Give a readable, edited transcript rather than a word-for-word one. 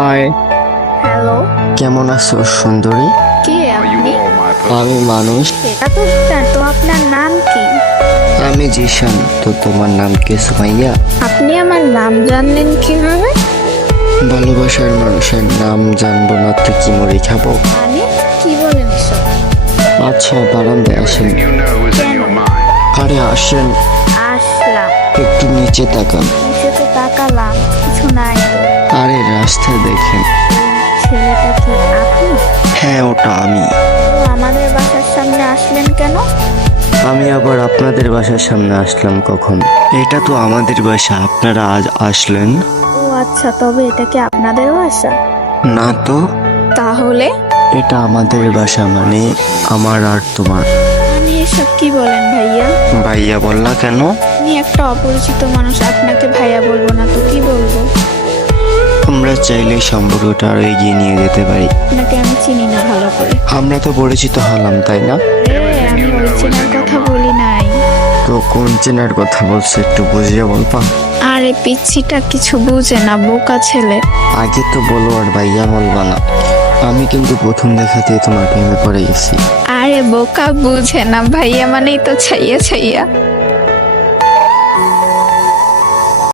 High, hello, কেমন আছো সুন্দরী? কে আপনি? আমি মানুষ। সেটা তো তো আপনার নাম কি? আমি জিশান। তো তোমার নাম কি সুমাইয়া? আপনি আমার নাম জানলেন কিভাবে? ভালোবাসার মানুষের নাম জানবো না তো কি মরে খাবো? মানে কি বলেন এসব? আচ্ছা বারান্দায় আসেন। কেন? আরে আসেন, আসলাম, একটু নিচে তাকান। নিচে তো তাকালাম, কিছু নাই তো। আরে রাস্তা দেখেন। ছেলেটা কি আপনি? হ্যাঁ ওটা আমি। তো আমাদের বাসার সামনে আসলেন কেন? আমি আবার আপনাদের বাসার সামনে আসলাম কখন? এটা তো আমাদের বাসা, আপনারা আজ আসলেন ও আচ্ছা, তবে এটা কি আপনাদের বাসা? না তো। তাহলে এটা আমাদের বাসা মানে আমার আর তোমার। মানে এসব কি বলেন ভাইয়া? ভাইয়া বললা কেন? আমি একটা অপরিচিত মানুষ, আপনাকে ভাইয়া বলবো না তো কি বলবো? আমরা চাইলে সম্পর্কটা আরো এগিয়ে নিয়ে যেতে পারি। আপনাকে আমি চিনি না ভালো করে। আমরা তো পরিচিত হলাম তাই না? আমি অরিজিনাল কথা বলি নাই। তো কোন চেনার কথা বলছে একটু বুঝিয়ে বলবা? আরে পিচ্ছিটা কিছু বুঝে না, বোকা ছেলে। আগে তো বলো আর ভাইয়া বলবা না। আমি কিন্তু প্রথম দেখাতেই তোমার প্রেমে পড়ে গেছি। আরে বোকা বুঝে না, ভাইয়া মানেই তো ছাইয়া ছাইয়া।